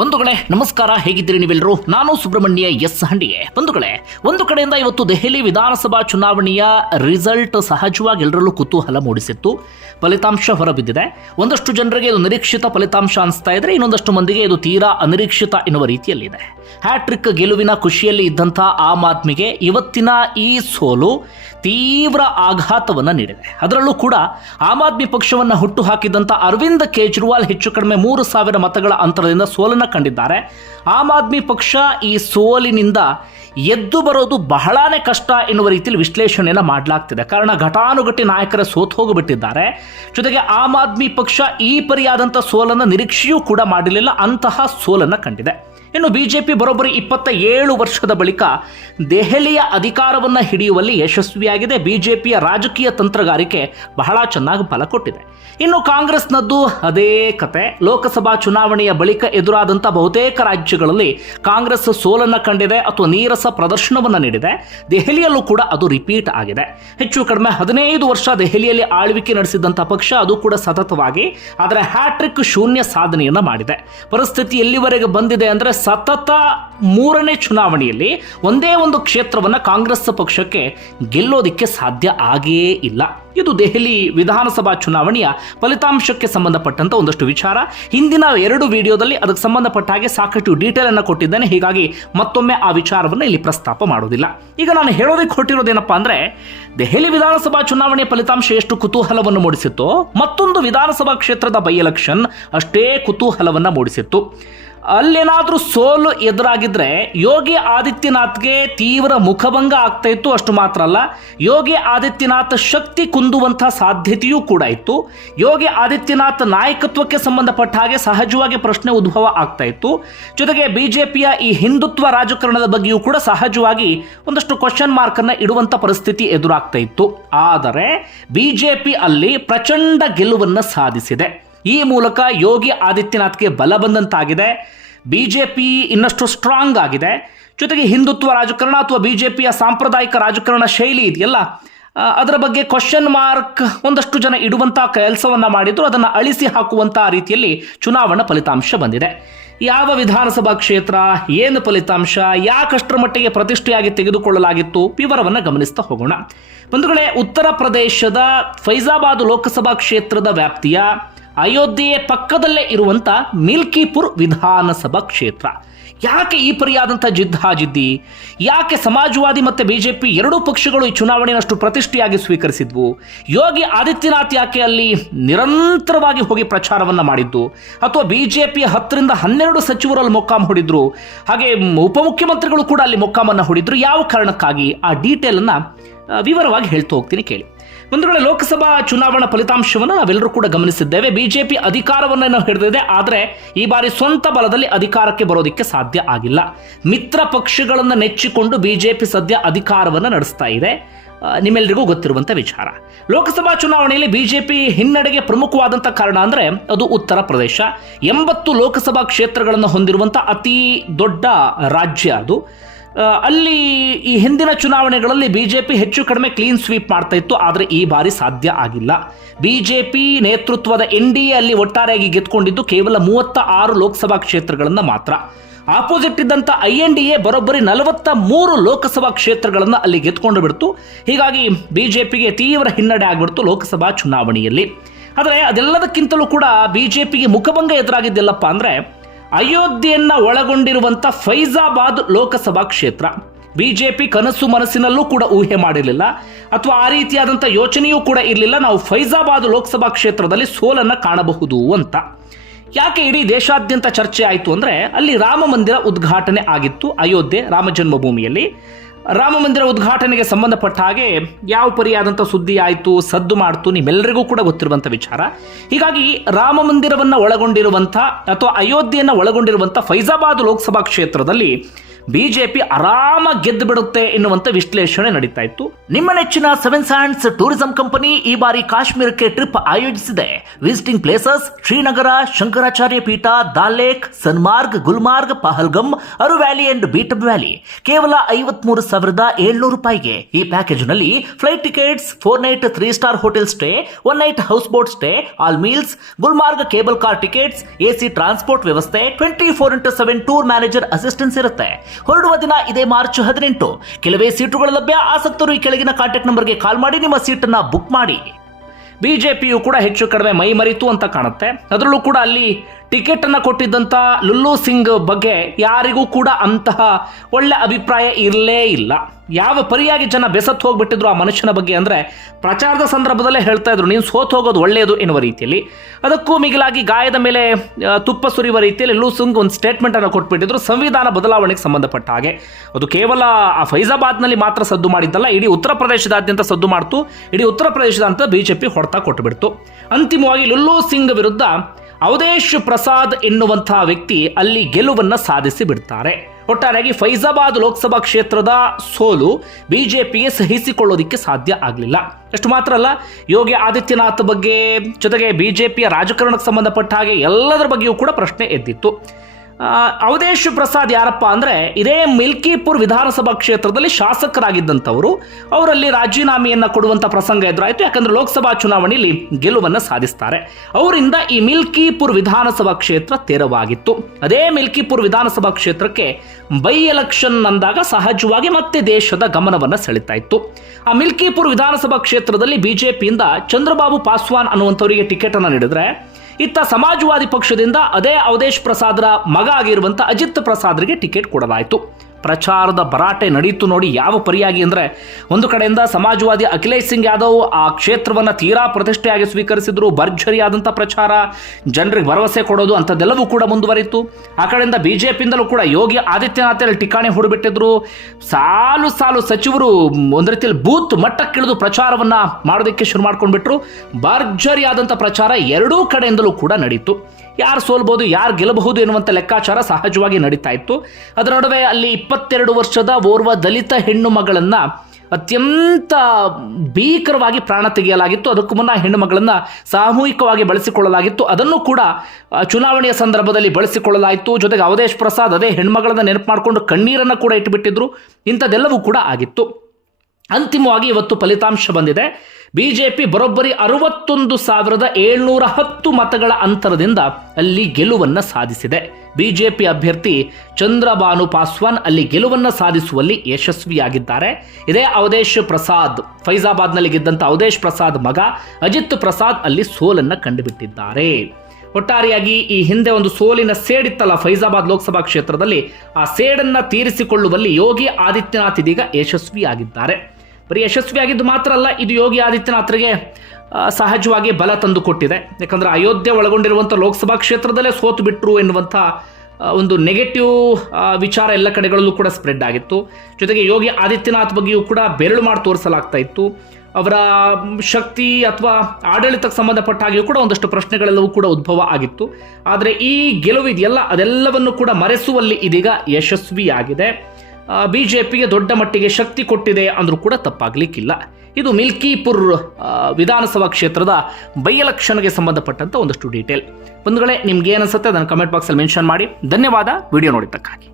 ಬಂಧುಗಳೇ, ನಮಸ್ಕಾರ. ಹೇಗಿದ್ದೀರಿ ನೀವೆಲ್ಲರೂ ನಾನು ಸುಬ್ರಹ್ಮಣ್ಯ ಎಸ್ ಹಂಡಿಗೆ ಬಂಧುಗಳೇ, ಒಂದು ಕಡೆಯಿಂದ ಇವತ್ತು ದೆಹಲಿ ವಿಧಾನಸಭಾ ಚುನಾವಣೆಯ ರಿಸಲ್ಟ್ ಸಹಜವಾಗಿ ಎಲ್ಲರಲ್ಲೂ ಕುತೂಹಲ ಮೂಡಿಸಿತ್ತು. ಫಲಿತಾಂಶ ಹೊರಬಿದ್ದಿದೆ. ಒಂದಷ್ಟು ಜನರಿಗೆ ಇದು ನಿರೀಕ್ಷಿತ ಫಲಿತಾಂಶ ಅನಿಸ್ತಾ ಇದ್ರೆ ಇನ್ನೊಂದಷ್ಟು ಮಂದಿಗೆ ಇದು ತೀರಾ ಅನಿರೀಕ್ಷಿತ ಎನ್ನುವ ರೀತಿಯಲ್ಲಿದೆ. ಹ್ಯಾಟ್ರಿಕ್ ಗೆಲುವಿನ ಖುಷಿಯಲ್ಲಿ ಇದ್ದಂಥ ಆಮ್ ಆದ್ಮಿಗೆ ಇವತ್ತಿನ ಈ ಸೋಲು ತೀವ್ರ ಆಘಾತವನ್ನು ನೀಡಿದೆ. ಅದರಲ್ಲೂ ಕೂಡ ಆಮ್ ಆದ್ಮಿ ಪಕ್ಷವನ್ನು ಹುಟ್ಟು ಹಾಕಿದಂಥ ಅರವಿಂದ್ ಕೇಜ್ರಿವಾಲ್ ಹೆಚ್ಚು ಕಡಿಮೆ ಮೂರು ಸಾವಿರ ಮತಗಳ ಅಂತರದಿಂದ ಸೋಲನ್ನು ಕಂಡಿದ್ದಾರೆ. ಆಮ್ ಆದ್ಮಿ ಪಕ್ಷ ಈ ಸೋಲಿನಿಂದ ಎದ್ದು ಬರೋದು ಬಹಳಾನೇ ಕಷ್ಟ ಎನ್ನುವ ರೀತಿಯಲ್ಲಿ ವಿಶ್ಲೇಷಣೆಯನ್ನು ಮಾಡಲಾಗ್ತಿದೆ. ಕಾರಣ ಘಟಾನುಘಟಿ ನಾಯಕರ ಸೋತು ಹೋಗಿಬಿಟ್ಟಿದ್ದಾರೆ. ಜೊತೆಗೆ ಆಮ್ ಆದ್ಮಿ ಪಕ್ಷ ಈ ಪರಿಯಾದಂಥ ಸೋಲನ್ನು ನಿರೀಕ್ಷೆಯೂ ಕೂಡ ಮಾಡಿರಲಿಲ್ಲ. ಅಂತಹ ಸೋಲನ್ನು ಕಂಡಿದೆ. ಇನ್ನು ಬಿಜೆಪಿ ಬರೋಬ್ಬರಿ ಇಪ್ಪತ್ತ ಏಳು ವರ್ಷದ ಬಳಿಕ ದೆಹಲಿಯ ಅಧಿಕಾರವನ್ನು ಹಿಡಿಯುವಲ್ಲಿ ಯಶಸ್ವಿಯಾಗಿದೆ. ಬಿಜೆಪಿಯ ರಾಜಕೀಯ ತಂತ್ರಗಾರಿಕೆ ಬಹಳ ಚೆನ್ನಾಗಿ ಫಲ ಕೊಟ್ಟಿದೆ. ಇನ್ನು ಕಾಂಗ್ರೆಸ್ನದ್ದು ಅದೇ ಕತೆ. ಲೋಕಸಭಾ ಚುನಾವಣೆಯ ಬಳಿಕ ಎದುರಾದಂಥ ಬಹುತೇಕ ರಾಜ್ಯಗಳಲ್ಲಿ ಕಾಂಗ್ರೆಸ್ ಸೋಲನ್ನು ಕಂಡಿದೆ, ಅಥವಾ ನೀರಸ ಪ್ರದರ್ಶನವನ್ನು ನೀಡಿದೆ. ದೆಹಲಿಯಲ್ಲೂ ಕೂಡ ಅದು ರಿಪೀಟ್ ಆಗಿದೆ. ಹೆಚ್ಚು ಕಡಿಮೆ ಹದಿನೈದು ವರ್ಷ ದೆಹಲಿಯಲ್ಲಿ ಆಳ್ವಿಕೆ ನಡೆಸಿದಂಥ ಪಕ್ಷ ಅದು ಕೂಡ ಸತತವಾಗಿ, ಆದರೆ ಹ್ಯಾಟ್ರಿಕ್ ಶೂನ್ಯ ಸಾಧನೆಯನ್ನು ಮಾಡಿದೆ. ಪರಿಸ್ಥಿತಿ ಎಲ್ಲಿವರೆಗೆ ಬಂದಿದೆ ಅಂದರೆ ಸತತ ಮೂರನೇ ಚುನಾವಣೆಯಲ್ಲಿ ಒಂದೇ ಒಂದು ಕ್ಷೇತ್ರವನ್ನು ಕಾಂಗ್ರೆಸ್ ಪಕ್ಷಕ್ಕೆ ಗೆಲ್ಲೋದಿಕ್ಕೆ ಸಾಧ್ಯ ಆಗೇ ಇಲ್ಲ. ಇದು ದೆಹಲಿ ವಿಧಾನಸಭಾ ಚುನಾವಣೆಯ ಫಲಿತಾಂಶಕ್ಕೆ ಸಂಬಂಧಪಟ್ಟಂತ ಒಂದಷ್ಟು ವಿಚಾರ. ಹಿಂದಿನ ಎರಡು ವಿಡಿಯೋದಲ್ಲಿ ಅದಕ್ಕೆ ಸಂಬಂಧಪಟ್ಟ ಹಾಗೆ ಸಾಕಷ್ಟು ಡೀಟೇಲ್ ಅನ್ನು ಕೊಟ್ಟಿದ್ದೇನೆ. ಹೀಗಾಗಿ ಮತ್ತೊಮ್ಮೆ ಆ ವಿಚಾರವನ್ನು ಇಲ್ಲಿ ಪ್ರಸ್ತಾಪ ಮಾಡೋದಿಲ್ಲ ಈಗ ನಾನು ಹೇಳೋದಕ್ಕೆ ಹೊರಟಿರೋದೇನಪ್ಪ ಅಂದ್ರೆ, ದೆಹಲಿ ವಿಧಾನಸಭಾ ಚುನಾವಣೆಯ ಫಲಿತಾಂಶ ಎಷ್ಟು ಕುತೂಹಲವನ್ನು ಮೂಡಿಸಿತ್ತು, ಮತ್ತೊಂದು ವಿಧಾನಸಭಾ ಕ್ಷೇತ್ರದ ಬೈ ಎಲೆಕ್ಷನ್ ಅಷ್ಟೇ ಕುತೂಹಲವನ್ನು ಮೂಡಿಸಿತ್ತು. ಅಲ್ಲೇನಾದ್ರೂ ಸೋಲು ಎದುರಾಗಿದ್ದರೆ ಯೋಗಿ ಆದಿತ್ಯನಾಥ್ಗೆ ತೀವ್ರ ಮುಖಭಂಗ ಆಗ್ತಾ ಇತ್ತು, ಅಷ್ಟು ಮಾತ್ರ ಅಲ್ಲ. ಯೋಗಿ ಆದಿತ್ಯನಾಥ್ ಶಕ್ತಿ ಕುಂದುವಂಥ ಸಾಧ್ಯತೆಯೂ ಕೂಡ ಇತ್ತು. ಯೋಗಿ ಆದಿತ್ಯನಾಥ್ ನಾಯಕತ್ವಕ್ಕೆ ಸಂಬಂಧಪಟ್ಟ ಹಾಗೆ ಸಹಜವಾಗಿ ಪ್ರಶ್ನೆ ಉದ್ಭವ ಆಗ್ತಾ ಇತ್ತು. ಜೊತೆಗೆ ಬಿಜೆಪಿಯ ಈ ಹಿಂದುತ್ವ ರಾಜಕಾರಣದ ಬಗ್ಗೆಯೂ ಕೂಡ ಸಹಜವಾಗಿ ಒಂದಷ್ಟು ಕ್ವಶನ್ ಮಾರ್ಕನ್ನು ಇಡುವಂಥ ಪರಿಸ್ಥಿತಿ ಎದುರಾಗ್ತಾ ಇತ್ತು. ಆದರೆ ಬಿಜೆಪಿ ಅಲ್ಲಿ ಪ್ರಚಂಡ ಗೆಲುವನ್ನು ಸಾಧಿಸಿದೆ. ಈ ಮೂಲಕ ಯೋಗಿ ಆದಿತ್ಯನಾಥ್ಗೆ ಬಲ ಬಂದಂತಾಗಿದೆ. ಬಿಜೆಪಿ ಇನ್ನಷ್ಟು ಸ್ಟ್ರಾಂಗ್ ಆಗಿದೆ. ಜೊತೆಗೆ ಹಿಂದುತ್ವ ರಾಜಕಾರಣ ಅಥವಾ ಬಿಜೆಪಿಯ ಸಾಂಪ್ರದಾಯಿಕ ರಾಜಕಾರಣ ಶೈಲಿ ಇದೆಯಲ್ಲ ಅದರ ಬಗ್ಗೆ ಕ್ವಶನ್ ಮಾರ್ಕ್ ಒಂದಷ್ಟು ಜನ ಇಡುವಂಥ ಕೆಲಸವನ್ನು ಮಾಡಿದ್ರು. ಅದನ್ನು ಅಳಿಸಿ ಹಾಕುವಂಥ ರೀತಿಯಲ್ಲಿ ಚುನಾವಣಾ ಫಲಿತಾಂಶ ಬಂದಿದೆ. ಯಾವ ವಿಧಾನಸಭಾ ಕ್ಷೇತ್ರ, ಏನು ಫಲಿತಾಂಶ, ಯಾಕಷ್ಟರ ಮಟ್ಟಿಗೆ ಪ್ರತಿಷ್ಠೆಯಾಗಿ ತೆಗೆದುಕೊಳ್ಳಲಾಗಿತ್ತು ವಿವರವನ್ನು ಗಮನಿಸ್ತಾ ಹೋಗೋಣ. ಬಂಧುಗಳೇ, ಉತ್ತರ ಪ್ರದೇಶದ ಫೈಜಾಬಾದ್ ಲೋಕಸಭಾ ಕ್ಷೇತ್ರದ ವ್ಯಾಪ್ತಿಯ ಅಯೋಧ್ಯೆಯ ಪಕ್ಕದಲ್ಲೇ ಇರುವಂಥ ಮಿಲ್ಕಿಪುರ್ ವಿಧಾನಸಭಾ ಕ್ಷೇತ್ರ. ಯಾಕೆ ಈ ಪರಿಯಾದಂಥ ಜಿದ್ದಾಜಿದ್ದಿ ಯಾಕೆ ಸಮಾಜವಾದಿ ಮತ್ತು ಬಿ ಜೆ ಪಿ ಎರಡೂ ಪಕ್ಷಗಳು ಈ ಚುನಾವಣೆಯಷ್ಟು ಪ್ರತಿಷ್ಠೆಯಾಗಿ ಸ್ವೀಕರಿಸಿದ್ವು? ಯೋಗಿ ಆದಿತ್ಯನಾಥ್ ಯಾಕೆ ಅಲ್ಲಿ ನಿರಂತರವಾಗಿ ಹೋಗಿ ಪ್ರಚಾರವನ್ನು ಮಾಡಿದ್ದು? ಅಥವಾ ಬಿ ಜೆ ಪಿಯ ಹತ್ತರಿಂದ ಹನ್ನೆರಡು ಸಚಿವರಲ್ಲಿ ಮೊಕ್ಕಾಮ್ ಮೊಕ್ಕಾಂ ಹೊಡಿದ್ರು? ಹಾಗೆ ಉಪಮುಖ್ಯಮಂತ್ರಿಗಳು ಕೂಡ ಅಲ್ಲಿ ಮೊಕ್ಕಾಮನ್ನು ಹೊಡಿದ್ರು? ಯಾವ ಕಾರಣಕ್ಕಾಗಿ? ಆ ಡೀಟೇಲನ್ನು ವಿವರವಾಗಿ ಹೇಳ್ತಾ ಹೋಗ್ತೀನಿ ಕೇಳಿ. ವೇಳೆ ಲೋಕಸಭಾ ಚುನಾವಣಾ ಫಲಿತಾಂಶವನ್ನು ನಾವೆಲ್ಲರೂ ಕೂಡ ಗಮನಿಸಿದ್ದೇವೆ. ಬಿಜೆಪಿ ಅಧಿಕಾರವನ್ನು ಹಿಡಿದಿದೆ. ಆದರೆ ಈ ಬಾರಿ ಸ್ವಂತ ಬಲದಲ್ಲಿ ಅಧಿಕಾರಕ್ಕೆ ಬರೋದಕ್ಕೆ ಸಾಧ್ಯ ಆಗಿಲ್ಲ. ಮಿತ್ರ ಪಕ್ಷಗಳನ್ನು ನೆಚ್ಚಿಕೊಂಡು ಬಿಜೆಪಿ ಸದ್ಯ ಅಧಿಕಾರವನ್ನು ನಡೆಸ್ತಾ ಇದೆ. ನಿಮ್ಮೆಲ್ಲರಿಗೂ ಗೊತ್ತಿರುವಂಥ ವಿಚಾರ. ಲೋಕಸಭಾ ಚುನಾವಣೆಯಲ್ಲಿ ಬಿಜೆಪಿ ಹಿನ್ನಡೆಗೆ ಪ್ರಮುಖವಾದಂಥ ಕಾರಣ ಅಂದರೆ ಅದು ಉತ್ತರ ಪ್ರದೇಶ. ಎಂಬತ್ತು ಲೋಕಸಭಾ ಕ್ಷೇತ್ರಗಳನ್ನು ಹೊಂದಿರುವಂಥ ಅತಿ ದೊಡ್ಡ ರಾಜ್ಯ ಅದು. ಅಲ್ಲಿ ಈ ಹಿಂದಿನ ಚುನಾವಣೆಗಳಲ್ಲಿ ಬಿಜೆಪಿ ಹೆಚ್ಚು ಕಡಿಮೆ ಕ್ಲೀನ್ ಸ್ವೀಪ್ ಮಾಡ್ತಾ ಇತ್ತು, ಆದರೆ ಈ ಬಾರಿ ಸಾಧ್ಯ ಆಗಿಲ್ಲ. ಬಿಜೆಪಿ ನೇತೃತ್ವದ ಎನ್ ಡಿ ಎ ಅಲ್ಲಿ ಒಟ್ಟಾರೆಯಾಗಿ ಗೆದ್ಕೊಂಡಿದ್ದು ಕೇವಲ ಮೂವತ್ತ ಆರು ಲೋಕಸಭಾ ಕ್ಷೇತ್ರಗಳನ್ನು ಮಾತ್ರ. ಆಪೋಸಿಟ್ ಇದ್ದಂಥ ಐ ಎನ್ ಡಿ ಎ ಬರೋಬ್ಬರಿ ನಲವತ್ತ ಮೂರು ಲೋಕಸಭಾ ಕ್ಷೇತ್ರಗಳನ್ನು ಅಲ್ಲಿ ಗೆದ್ಕೊಂಡು ಬಿಡ್ತು. ಹೀಗಾಗಿ ಬಿಜೆಪಿಗೆ ತೀವ್ರ ಹಿನ್ನಡೆ ಆಗಿಬಿಡ್ತು ಲೋಕಸಭಾ ಚುನಾವಣೆಯಲ್ಲಿ. ಆದರೆ ಅದೆಲ್ಲದಕ್ಕಿಂತಲೂ ಕೂಡ ಬಿಜೆಪಿಗೆ ಮುಖಭಂಗ ಎದುರಾಗಿದ್ದೆಲ್ಲಪ್ಪ ಅಂದರೆ ಅಯೋಧ್ಯೆಯನ್ನ ಒಳಗೊಂಡಿರುವಂಥ ಫೈಜಾಬಾದ್ ಲೋಕಸಭಾ ಕ್ಷೇತ್ರ. ಬಿಜೆಪಿ ಕನಸು ಮನಸ್ಸಿನಲ್ಲೂ ಕೂಡ ಊಹೆ ಮಾಡಿರಲಿಲ್ಲ. ಅಥವಾ ಆ ರೀತಿಯಾದಂಥ ಯೋಚನೆಯೂ ಕೂಡ ಇರಲಿಲ್ಲ. ನಾವು ಫೈಜಾಬಾದ್ ಲೋಕಸಭಾ ಕ್ಷೇತ್ರದಲ್ಲಿ ಸೋಲನ್ನು ಕಾಣಬಹುದು ಅಂತ. ಯಾಕೆ ಇಡೀ ದೇಶಾದ್ಯಂತ ಚರ್ಚೆ ಆಯಿತು ಅಂದರೆ ಅಲ್ಲಿ ರಾಮ ಮಂದಿರ ಉದ್ಘಾಟನೆ ಆಗಿತ್ತು ಅಯೋಧ್ಯೆ ರಾಮ ಜನ್ಮಭೂಮಿಯಲ್ಲಿ. ರಾಮ ಮಂದಿರ ಉದ್ಘಾಟನೆಗೆ ಸಂಬಂಧಪಟ್ಟ ಹಾಗೆ ಯಾವ ಪರಿಯಾದಂಥ ಸುದ್ದಿ ಆಯಿತು, ಸದ್ದು ಮಾಡ್ತು ನಿಮ್ಮೆಲ್ಲರಿಗೂ ಕೂಡ ಗೊತ್ತಿರುವಂಥ ವಿಚಾರ. ಹೀಗಾಗಿ ರಾಮ ಮಂದಿರವನ್ನು ಒಳಗೊಂಡಿರುವಂಥ ಅಥವಾ ಅಯೋಧ್ಯೆಯನ್ನು ಒಳಗೊಂಡಿರುವಂಥ ಫೈಜಾಬಾದ್ ಲೋಕಸಭಾ ಕ್ಷೇತ್ರದಲ್ಲಿ ಬಿಜೆಪಿ ಆರಾಮ ಗೆದ್ದು ಬಿಡುತ್ತೆ ಎನ್ನುವಂತ ವಿಶ್ಲೇಷಣೆ ನಡೀತಾ ಇತ್ತು. ನಿಮ್ಮ ನೆಚ್ಚಿನ ಸೆವೆನ್ ಸ್ಯಾಂಡ್ಸ್ ಟೂರಿಸಂ ಕಂಪನಿ ಈ ಬಾರಿ ಕಾಶ್ಮೀರಕ್ಕೆ ಟ್ರಿಪ್ ಆಯೋಜಿಸಿದೆ. Visiting places Srinagar, Shankaracharya Peeth Dal lake Sonamarg, Gulmarg Pahalgam Aru valley and Betaab valley. ಕೇವಲ ಐವತ್ಮೂರು ಸಾವಿರ ಸಾವಿರದ ಏಳ್ನೂರು ರೂಪಾಯಿಗೆ ಈ ಪ್ಯಾಕೇಜ್ನಲ್ಲಿ flight tickets four night three star hotel stay one night house boat stay all meals Gulmarg cable car tickets AC transport ವ್ಯವಸ್ಥೆ twenty four into seven tour manager assistance ಇರುತ್ತೆ. ಹೊರಡುವ ದಿನ ಇದೇ ಮಾರ್ಚ್ ಹದಿನೆಂಟು. ಕೆಲವೇ ಸೀಟುಗಳು ಲಭ್ಯ. ಆಸಕ್ತರು ಈ ಕೆಳಗಿನ ಕಾಂಟ್ಯಾಕ್ಟ್ ನಂಬರ್ಗೆ ಕಾಲ್ ಮಾಡಿ, ನಿಮ್ಮ ಸೀಟನ್ನು ಬುಕ್ ಮಾಡಿ. ಬಿಜೆಪಿಯು ಕೂಡ ಹೆಚ್ಚು ಕಡಿಮೆ ಮೈ ಮರಿತು ಅಂತ ಕಾಣುತ್ತೆ. ಅದರಲ್ಲೂ ಕೂಡ ಅಲ್ಲಿ ಟಿಕೆಟ್ ಅನ್ನು ಕೊಟ್ಟಿದ್ದಂಥ ಲುಲ್ಲು ಸಿಂಗ್ ಬಗ್ಗೆ ಯಾರಿಗೂ ಕೂಡ ಅಂತಹ ಒಳ್ಳೆ ಅಭಿಪ್ರಾಯ ಇರಲೇ ಇಲ್ಲ. ಯಾವ ಪರಿಯಾಗಿ ಜನ ಬೆಸತ್ತು ಹೋಗ್ಬಿಟ್ಟಿದ್ರು ಆ ಮನುಷ್ಯನ ಬಗ್ಗೆ ಅಂದರೆ ಪ್ರಚಾರದ ಸಂದರ್ಭದಲ್ಲೇ ಹೇಳ್ತಾ ಇದ್ರು, ನೀನು ಸೋತು ಹೋಗೋದು ಒಳ್ಳೆಯದು ಎನ್ನುವ ರೀತಿಯಲ್ಲಿ. ಅದಕ್ಕೂ ಮಿಗಿಲಾಗಿ ಗಾಯದ ಮೇಲೆ ತುಪ್ಪ ಸುರಿಯುವ ರೀತಿಯಲ್ಲಿ ಲುಲ್ಲು ಸಿಂಗ್ ಒಂದು ಸ್ಟೇಟ್ಮೆಂಟ್ ಅನ್ನು ಕೊಟ್ಬಿಟ್ಟಿದ್ರು, ಸಂವಿಧಾನ ಬದಲಾವಣೆಗೆ ಸಂಬಂಧಪಟ್ಟ ಹಾಗೆ. ಅದು ಕೇವಲ ಆ ಫೈಜಾಬಾದ್ನಲ್ಲಿ ಮಾತ್ರ ಸದ್ದು ಮಾಡಿದ್ದಲ್ಲ, ಇಡೀ ಉತ್ತರ ಪ್ರದೇಶದಾದ್ಯಂತ ಸದ್ದು ಮಾಡ್ತು, ಇಡೀ ಉತ್ತರ ಪ್ರದೇಶದಾದ್ಯಂತ ಬಿಜೆಪಿ ಹೊಡೆತ ಕೊಟ್ಟುಬಿಡ್ತು ಅಂತಿಮವಾಗಿ ಲುಲ್ಲು ಸಿಂಗ್ ವಿರುದ್ಧ ಅವಧೇಶ್ ಪ್ರಸಾದ್ ಎನ್ನುವಂತಹ ವ್ಯಕ್ತಿ ಅಲ್ಲಿ ಗೆಲುವನ್ನ ಸಾಧಿಸಿ ಬಿಡ್ತಾರೆ. ಒಟ್ಟಾರೆಯಾಗಿ ಫೈಜಾಬಾದ್ ಲೋಕಸಭಾ ಕ್ಷೇತ್ರದ ಸೋಲು ಬಿಜೆಪಿಗೆ ಸಹಿಸಿಕೊಳ್ಳೋದಿಕ್ಕೆ ಸಾಧ್ಯ ಆಗಲಿಲ್ಲ. ಅಷ್ಟು ಮಾತ್ರ ಅಲ್ಲ, ಯೋಗಿ ಆದಿತ್ಯನಾಥ್ ಬಗ್ಗೆ ಜೊತೆಗೆ ಬಿಜೆಪಿಯ ರಾಜಕಾರಣಕ್ಕೆ ಸಂಬಂಧಪಟ್ಟ ಹಾಗೆ ಎಲ್ಲದರ ಬಗ್ಗೆಯೂ ಕೂಡ ಪ್ರಶ್ನೆ ಎದ್ದಿತ್ತು. ಅವಧೇಶ್ ಪ್ರಸಾದ್ ಯಾರಪ್ಪ ಅಂದರೆ ಇದೇ ಮಿಲ್ಕಿಪುರ್ ವಿಧಾನಸಭಾ ಕ್ಷೇತ್ರದಲ್ಲಿ ಶಾಸಕರಾಗಿದ್ದಂಥವರು. ಅವರಲ್ಲಿ ರಾಜೀನಾಮೆಯನ್ನು ಕೊಡುವಂಥ ಪ್ರಸಂಗ ಎದುರಾಯಿತು. ಯಾಕಂದರೆ ಲೋಕಸಭಾ ಚುನಾವಣೆಯಲ್ಲಿ ಗೆಲುವನ್ನು ಸಾಧಿಸ್ತಾರೆ. ಅವರಿಂದ ಈ ಮಿಲ್ಕಿಪುರ್ ವಿಧಾನಸಭಾ ಕ್ಷೇತ್ರ ತೆರವಾಗಿತ್ತು. ಅದೇ ಮಿಲ್ಕಿಪುರ್ ವಿಧಾನಸಭಾ ಕ್ಷೇತ್ರಕ್ಕೆ ಬೈ ಎಲೆಕ್ಷನ್ ಅಂದಾಗ ಸಹಜವಾಗಿ ಮತ್ತೆ ದೇಶದ ಗಮನವನ್ನು ಸೆಳೀತಾ ಇತ್ತು. ಆ ಮಿಲ್ಕಿಪುರ್ ವಿಧಾನಸಭಾ ಕ್ಷೇತ್ರದಲ್ಲಿ ಬಿಜೆಪಿಯಿಂದ ಚಂದ್ರಬಾಬು ಪಾಸ್ವಾನ್ ಅನ್ನುವಂಥವರಿಗೆ ಟಿಕೆಟನ್ನು ನೀಡಿದ್ರೆ ಇತ್ತ ಸಮಾಜವಾದಿ ಪಕ್ಷದಿಂದ ಅದೇ ಅವಧೇಶ್ ಪ್ರಸಾದ್ರ ಮಗ ಆಗಿರುವಂಥ ಅಜಿತ್ ಪ್ರಸಾದ್ರಿಗೆ ಟಿಕೆಟ್ ಕೊಡಲಾಯಿತು. ಪ್ರಚಾರದ ಭರಾಟೆ ನಡೆಯಿತು ನೋಡಿ ಯಾವ ಪರಿಯಾಗಿ ಅಂದರೆ ಒಂದು ಕಡೆಯಿಂದ ಸಮಾಜವಾದಿ ಅಖಿಲೇಶ್ ಸಿಂಗ್ ಯಾದವ್ ಆ ಕ್ಷೇತ್ರವನ್ನು ತೀರಾ ಪ್ರತಿಷ್ಠೆಯಾಗಿ ಸ್ವೀಕರಿಸಿದ್ರು ಭರ್ಜರಿಯಾದಂಥ ಪ್ರಚಾರ, ಜನರಿಗೆ ಭರವಸೆ ಕೊಡೋದು ಅಂಥದ್ದೆಲ್ಲವೂ ಕೂಡ ಮುಂದುವರಿತು. ಆ ಕಡೆಯಿಂದ ಬಿ ಜೆ ಪಿಯಿಂದಲೂ ಕೂಡ ಯೋಗಿ ಆದಿತ್ಯನಾಥ್ ಅಲ್ಲಿ ಟಿಕಾಣೆ ಹೊಡಿಬಿಟ್ಟಿದ್ರು. ಸಾಲು ಸಾಲು ಸಚಿವರು ಒಂದು ರೀತಿಯಲ್ಲಿ ಬೂತ್ ಮಟ್ಟಕ್ಕಿಳಿದು ಪ್ರಚಾರವನ್ನು ಮಾಡೋದಕ್ಕೆ ಶುರು ಮಾಡ್ಕೊಂಡ್ಬಿಟ್ರು. ಭರ್ಜರಿಯಾದಂಥ ಪ್ರಚಾರ ಎರಡೂ ಕಡೆಯಿಂದಲೂ ಕೂಡ ನಡೀತು. ಯಾರು ಸೋಲ್ಬೋದು, ಯಾರು ಗೆಲ್ಲಬಹುದು ಎನ್ನುವಂಥ ಲೆಕ್ಕಾಚಾರ ಸಹಜವಾಗಿ ನಡೀತಾ ಇತ್ತು. ಅದರ ನಡುವೆ ಅಲ್ಲಿ ಇಪ್ಪತ್ತೆರಡು ವರ್ಷದ ಓರ್ವ ದಲಿತ ಹೆಣ್ಣು ಮಗಳನ್ನ ಅತ್ಯಂತ ಭೀಕರವಾಗಿ ಪ್ರಾಣ ತೆಗೆಯಲಾಗಿತ್ತು. ಅದಕ್ಕೂ ಮುನ್ನ ಹೆಣ್ಣು ಮಗಳನ್ನ ಸಾಮೂಹಿಕವಾಗಿ ಬಳಸಿಕೊಳ್ಳಲಾಗಿತ್ತು. ಅದನ್ನು ಕೂಡ ಚುನಾವಣೆಯ ಸಂದರ್ಭದಲ್ಲಿ ಬಳಸಿಕೊಳ್ಳಲಾಯಿತು. ಜೊತೆಗೆ ಅವಧೇಶ್ ಪ್ರಸಾದ್ ಅದೇ ಹೆಣ್ಮಗಳನ್ನ ನೆನಪು ಮಾಡಿಕೊಂಡು ಕಣ್ಣೀರನ್ನು ಕೂಡ ಇಟ್ಟುಬಿಟ್ಟಿದ್ರು ಇಂಥದ್ದೆಲ್ಲವೂ ಕೂಡ ಆಗಿತ್ತು. ಅಂತಿಮವಾಗಿ ಇವತ್ತು ಫಲಿತಾಂಶ ಬಂದಿದೆ. ಬಿಜೆಪಿ ಬರೋಬ್ಬರಿ ಅರವತ್ತೊಂದು ಸಾವಿರದ ಏಳ್ನೂರ ಹತ್ತು ಮತಗಳ ಅಂತರದಿಂದ ಅಲ್ಲಿ ಗೆಲುವನ್ನು ಸಾಧಿಸಿದೆ. ಬಿಜೆಪಿ ಅಭ್ಯರ್ಥಿ ಚಂದ್ರಬಾನು ಪಾಸ್ವಾನ್ ಅಲ್ಲಿ ಗೆಲುವನ್ನು ಸಾಧಿಸುವಲ್ಲಿ ಯಶಸ್ವಿಯಾಗಿದ್ದಾರೆ. ಇದೇ ಅವಧೇಶ್ ಪ್ರಸಾದ್, ಫೈಜಾಬಾದ್ನಲ್ಲಿ ಗೆದ್ದಂಥ ಅವಧೇಶ್ ಪ್ರಸಾದ್ ಮಗ ಅಜಿತ್ ಪ್ರಸಾದ್ ಅಲ್ಲಿ ಸೋಲನ್ನು ಕಂಡುಬಿಟ್ಟಿದ್ದಾರೆ. ಒಟ್ಟಾರೆಯಾಗಿ ಈ ಹಿಂದೆ ಒಂದು ಸೋಲಿನ ಸೇಡಿತ್ತಲ್ಲ ಫೈಜಾಬಾದ್ ಲೋಕಸಭಾ ಕ್ಷೇತ್ರದಲ್ಲಿ, ಆ ಸೇಡನ್ನ ತೀರಿಸಿಕೊಳ್ಳುವಲ್ಲಿ ಯೋಗಿ ಆದಿತ್ಯನಾಥ್ ಇದೀಗ ಯಶಸ್ವಿಯಾಗಿದ್ದಾರೆ. ಬರೀ ಯಶಸ್ವಿಯಾಗಿದ್ದು ಮಾತ್ರ ಅಲ್ಲ, ಇದು ಯೋಗಿ ಆದಿತ್ಯನಾಥ್ರಿಗೆ ಸಹಜವಾಗಿ ಬಲ ತಂದು ಕೊಟ್ಟಿದೆ. ಯಾಕಂದ್ರೆ ಅಯೋಧ್ಯೆ ಒಳಗೊಂಡಿರುವಂಥ ಲೋಕಸಭಾ ಕ್ಷೇತ್ರದಲ್ಲೇ ಸೋತು ಬಿಟ್ಟರು ಎನ್ನುವಂಥ ಒಂದು ನೆಗೆಟಿವ್ ವಿಚಾರ ಎಲ್ಲ ಕಡೆಗಳಲ್ಲೂ ಕೂಡ ಸ್ಪ್ರೆಡ್ ಆಗಿತ್ತು. ಜೊತೆಗೆ ಯೋಗಿ ಆದಿತ್ಯನಾಥ್ ಬಗ್ಗೆಯೂ ಕೂಡ ಬೆರಳು ಮಾಡಿ ತೋರಿಸಲಾಗ್ತಾ ಇತ್ತು. ಅವರ ಶಕ್ತಿ ಅಥವಾ ಆಡಳಿತಕ್ಕೆ ಸಂಬಂಧಪಟ್ಟ ಹಾಗೆಯೂ ಕೂಡ ಒಂದಷ್ಟು ಪ್ರಶ್ನೆಗಳೆಲ್ಲವೂ ಕೂಡ ಉದ್ಭವ ಆಗಿತ್ತು. ಆದರೆ ಈ ಗೆಲುವು ಇದೆಯಲ್ಲ ಅದೆಲ್ಲವನ್ನು ಕೂಡ ಮರೆಸುವಲ್ಲಿ ಇದೀಗ ಯಶಸ್ವಿಯಾಗಿದೆ. ಬಿ ಜೆ ಪಿಗೆ ದೊಡ್ಡ ಮಟ್ಟಿಗೆ ಶಕ್ತಿ ಕೊಟ್ಟಿದೆ ಅಂದರೂ ಕೂಡ ತಪ್ಪಾಗಲಿಕ್ಕಿಲ್ಲ. ಇದು ಮಿಲ್ಕಿಪುರ್ ವಿಧಾನಸಭಾ ಕ್ಷೇತ್ರದ ಬೈ ಸಂಬಂಧಪಟ್ಟಂಥ ಒಂದಷ್ಟು ಡೀಟೇಲ್ ಬಂಧುಗಳೇ, ನಿಮ್ಗೆ ಏನನ್ಸುತ್ತೆ ಅದನ್ನು ಕಮೆಂಟ್ ಬಾಕ್ಸಲ್ಲಿ ಮೆನ್ಷನ್ ಮಾಡಿ. ಧನ್ಯವಾದ. ವಿಡಿಯೋ ನೋಡಿದ್ದಕ್ಕಾಗಿ.